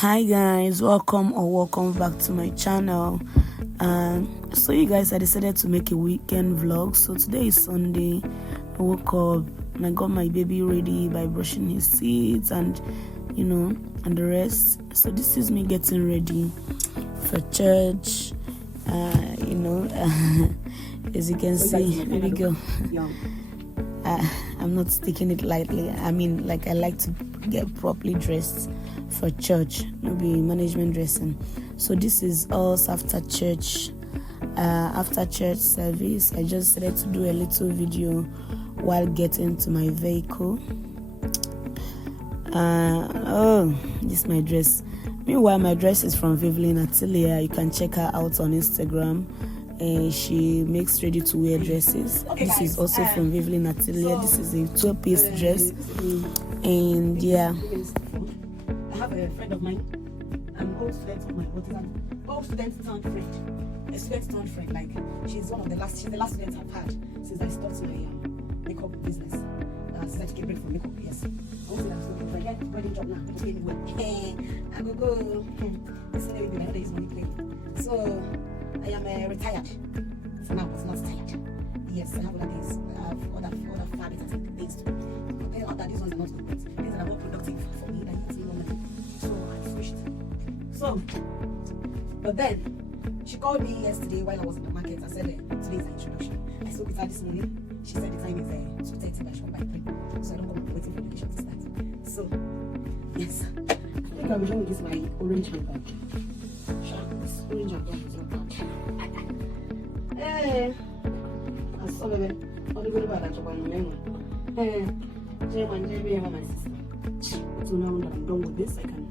Hi guys, welcome back to my channel. So you guys, I decided to make a weekend vlog. So today is Sunday. I woke up and I got my baby ready by brushing his teeth and and the rest. So this is me getting ready for church. As you can see, baby girl. I'm not taking it lightly. I mean, like, I like to get properly dressed for church, maybe management dressing. So this is us after church. After church service, I just decided to do a little video while getting to my vehicle. This is my dress. Meanwhile, my dress is from Vivian Atelier. You can check her out on Instagram. She makes ready to wear dresses. This is also from Vivian Atelier. This is a 2-piece dress. And yeah, I have a friend of mine, an old student of mine, old student turned friend. A student turned friend. Like, she's the last student I've had since I started my makeup business. Since I took a break from makeup, yes. I won't say that if I get a wedding job now, just anyway. I go. This is everything. I know there is money playing. So I am retired for now, but not tired. Yes, I have other things. I have other habits and things to do. Okay, not that these ones are not good, but things that are more productive for me that need more money. So I switched. So, but then she called me yesterday while I was in the market. I said, today is an introduction. I spoke with her this morning. She said the time is 2:30, but she come by 3. So I don't come waiting for the mission to start. So, yes. I think I'll be done with this, my orange handbag. This orange handbag is not bad. Hey, I saw baby. All the good about that, my sister. So now that I'm done with this, I can.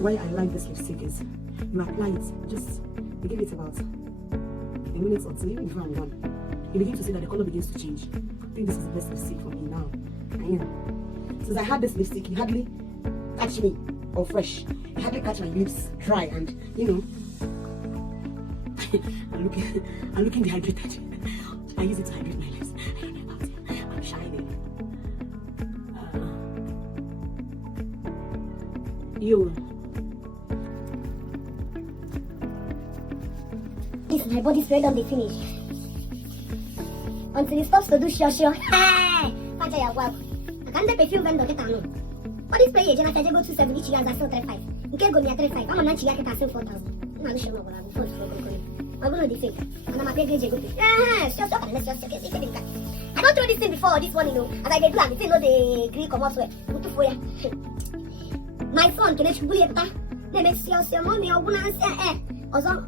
Why I like this lipstick is you apply it, just you give it about a minute or 2 even before I'm done. You begin to see that the color begins to change. I think this is the best lipstick for me now. I am. Since I had this lipstick, it hardly catch me or fresh. It hardly catch my lips dry, and I'm looking dehydrated. I use it to hydrate my lips. I don't know about it. I'm shining. This my body spray don't be finished. Until it stops to do sure. Hey! Watch your work. I can't perfume vendor get on. Body spray agent I go 270 each year I sell 35. You can't go me at 35. I'm on 9 I sell 4,000. I'm not sure what I'm going I'm going to the fake. And I'm a big age. Stop. I don't do this thing before this one, As I do, I'm saying no the Greek come up with. My phone can you bully it? Let me see your mommy or one answer. Also,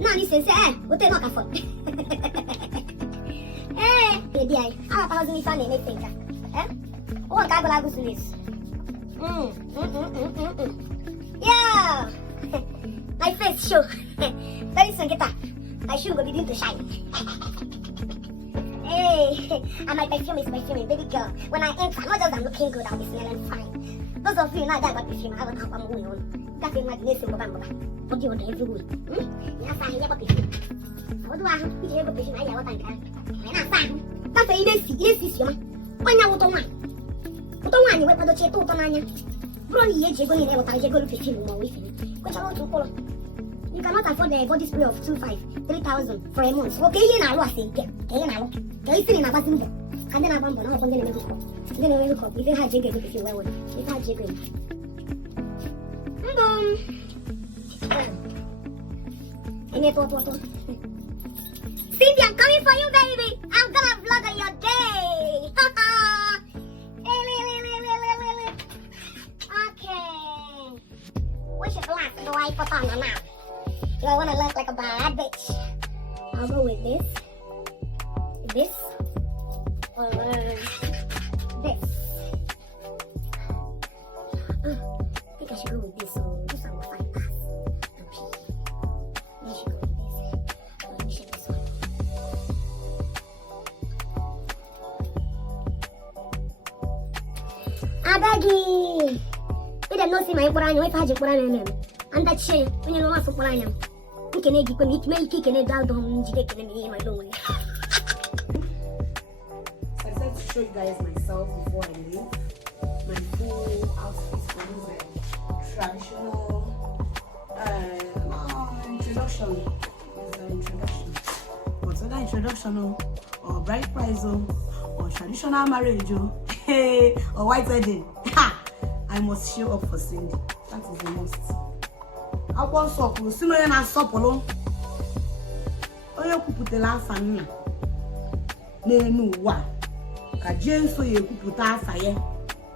Nani says, what they knock a phone. Baby, I have 1,000 funny anything. Oh, I got to this. Yeah, my face show. Very soon, get up. My shoe will begin to shine. Hey, and my perfume is perfume, baby girl. When I enter, not just I'm looking good, I'll be smelling fine. Those of you know that got perfume, I will have a moving on. That's in my nation, what do you want to do? Yes, I have a perfume. What do I have to be able to perfume? I know what I can. That's a yes, when I would want. But don't want you weapon to check out on you. Brony, you're going to go to perfume more with me. Which I want to call. You cannot afford a body spray of 2,500, 3,000 for a month. Okay, you know, I think. You're sitting in a bathroom. And then I want to know when they make up. Then I look up. If you had jiggle, if you were one. If I had jiggle. Boom. Cindy, I'm coming for you, baby. I'm gonna vlog on your day. Okay. What's your glass? Do I put on your mouth? Do I want to look like a bad bitch? I'll go with this. This. Or this. I think I should go with this. So this one will find us. You should go with this. You should this one. Abagi! You don't know see my Quran. If I had your Quran, and that shit when you know what's Quran. You can make it down to home. You can make it my long way. show you guys myself before I leave. My full outfit for this traditional introduction. It's an introduction. What's that introduction or bride price or traditional marriage or white wedding? I must show up for Cindy. That is the most. I want to see no na sopolo. Oya kuputela afa nna. N'enu wa. Ka Jesu ye kuputa afa ye.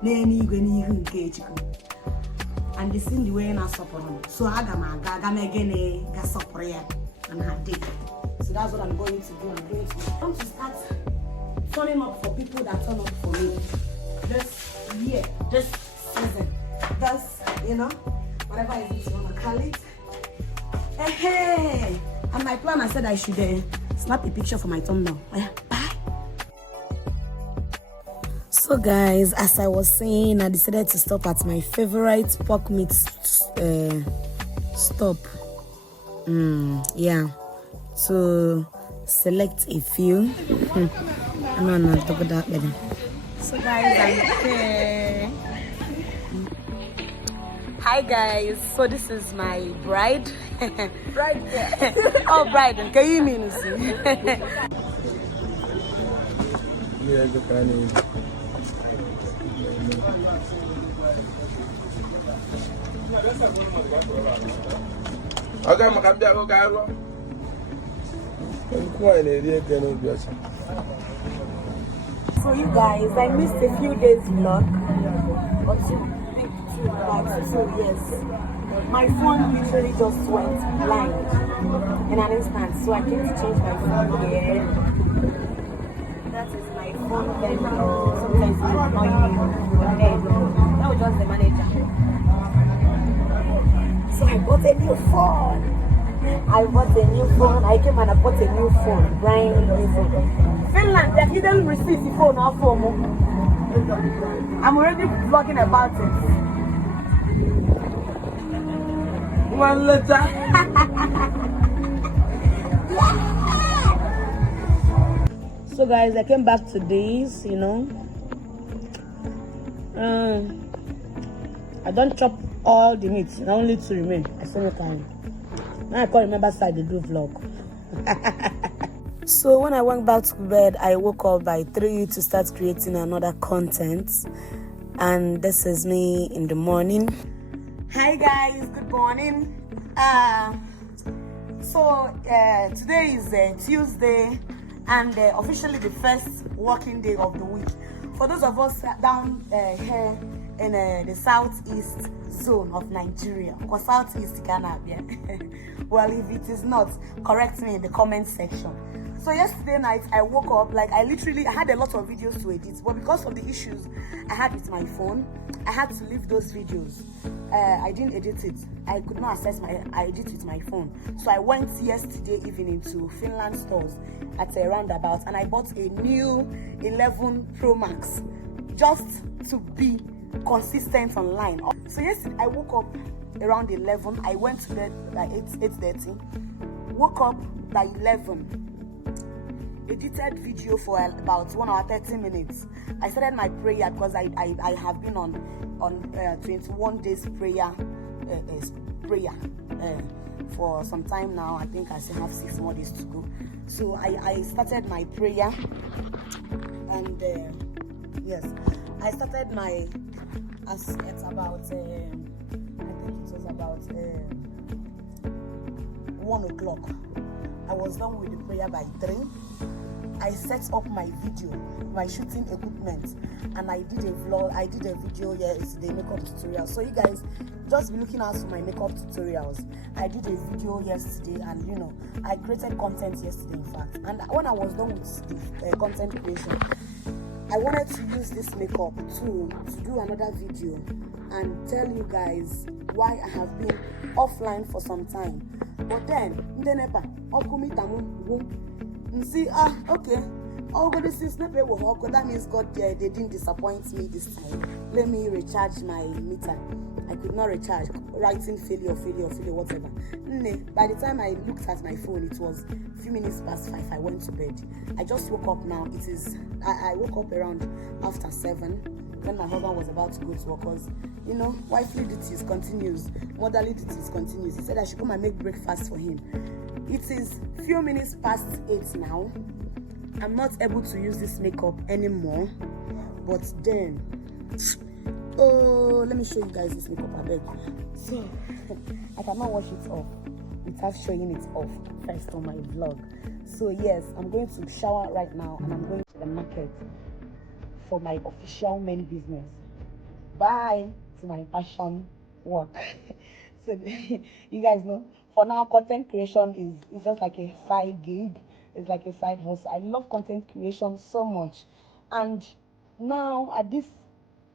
N'enu igwe n'ihu nke Chukwu. And the Cindy way na sopolo. So aga m egene ga soporo ya and her day. So that's what I'm going to do. I'm going to start turning up for people that turn up for me. This year, this season, this, whatever it is you want to call it. Hey, and my plan, I said I should snap a picture for my thumbnail. Bye. So guys, as I was saying, I decided to stop at my favorite pork meat stop. Yeah. To select a few. No, talk about that better. So guys, I'm here. Hi guys, so this is my bride. Right there. Oh, bride, can you mean Okay, Makeupartist, go. So you guys, I missed a few days vlog. Or two, yes. My phone literally just went blind in an instant, so I came to change my phone here. That is my phone vendor. Sometimes it's annoying me, but then that was just the manager. So I bought a new phone. I came and I bought a new phone, brand new phone. Finland, they didn't receive the phone off home. I'm already vlogging about it. One letter. So guys, I came back to this, I don't chop all the meat, only to remain. I still time. Now I can't remember so I did do vlog. So when I went back to bed, I woke up by 3 to start creating another content. And this is me in the morning. Hi guys, good morning. Today is Tuesday and officially the first working day of the week. For those of us down here in the southeast zone of Nigeria, or southeast Ghana, yeah. Well, if it is not, correct me in the comment section. So yesterday night I woke up, I had a lot of videos to edit, but because of the issues I had with my phone, I had to leave those videos. I didn't edit it. I could not access I edit with my phone. So I went yesterday evening to Finland stores at a roundabout and I bought a new 11 Pro Max just to be consistent online. So yesterday I woke up around 11. I went to bed by 8:30. Woke up by 11. Edited video for about 1 hour 30 minutes. I started my prayer because I have been on 21 days prayer for some time now. I think I still have 6 more days to go. So I started my prayer and yes, I started my at about I think it was about 1 o'clock. I was done with the prayer by 3. I set up my video, my shooting equipment, and I did a vlog. I did a video yesterday, makeup tutorial. So you guys just be looking out for my makeup tutorials. I did a video yesterday, and I created content yesterday, in fact. And when I was done with the content creation, I wanted to use this makeup to do another video and tell you guys why I have been offline for some time. But then, okay, Oh, but this is not very well. That means God, they didn't disappoint me this time. Let me recharge my meter. I could not recharge. Writing failure, whatever. By the time I looked at my phone, it was a few minutes past 5. I went to bed. I just woke up now. I woke up around after 7 when my husband was about to go to work, because wifely duties continues, motherly duties continues. He said I should come and make breakfast for him. It is few minutes past 8 now. I'm not able to use this makeup anymore, but then let me show you guys this makeup, I beg. So I cannot wash it off without showing it off first on my vlog. So yes, I'm going to shower right now and I'm going to the market for my official main business. Bye to my passion work. So you guys know, for now, content creation is just like a side gig. It's like a side hustle. I love content creation so much, and now at this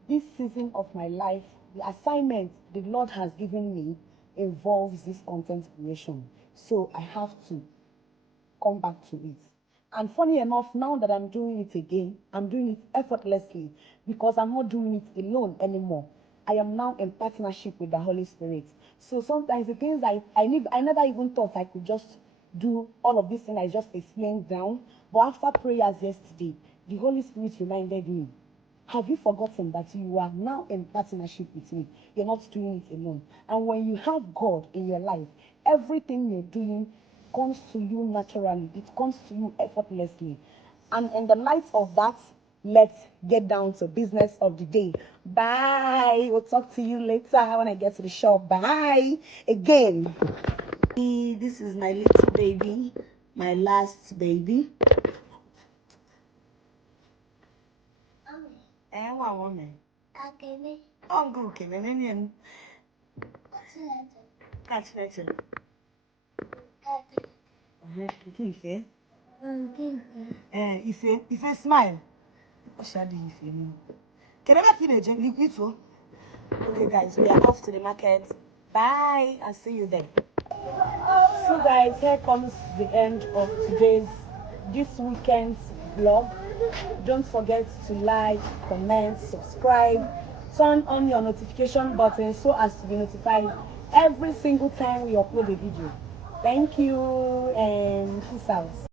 season of my life, the assignment the Lord has given me involves this content creation. So I have to come back to it. And funny enough, now that I'm doing it again, I'm doing it effortlessly because I'm not doing it alone anymore. I am now in partnership with the Holy Spirit. So sometimes the things I never even thought I could just do all of these things I just explained down. But after prayers yesterday, the Holy Spirit reminded me, have you forgotten that you are now in partnership with me? You're not doing it alone. And when you have God in your life, everything you're doing comes to you naturally. It comes to you effortlessly. And in the light of that, let's get down to business of the day. Bye. We'll talk to you later when I get to the shop. Bye. Again. This is my little baby, my last baby. Woman. Okay, man. Catch it. Ife smile. Can I feel it? Okay, guys, we are off to the market. Bye. I'll see you there. So, guys, here comes the end of this weekend's vlog. Don't forget to like, comment, subscribe, turn on your notification button so as to be notified every single time we upload a video. Thank you and peace out.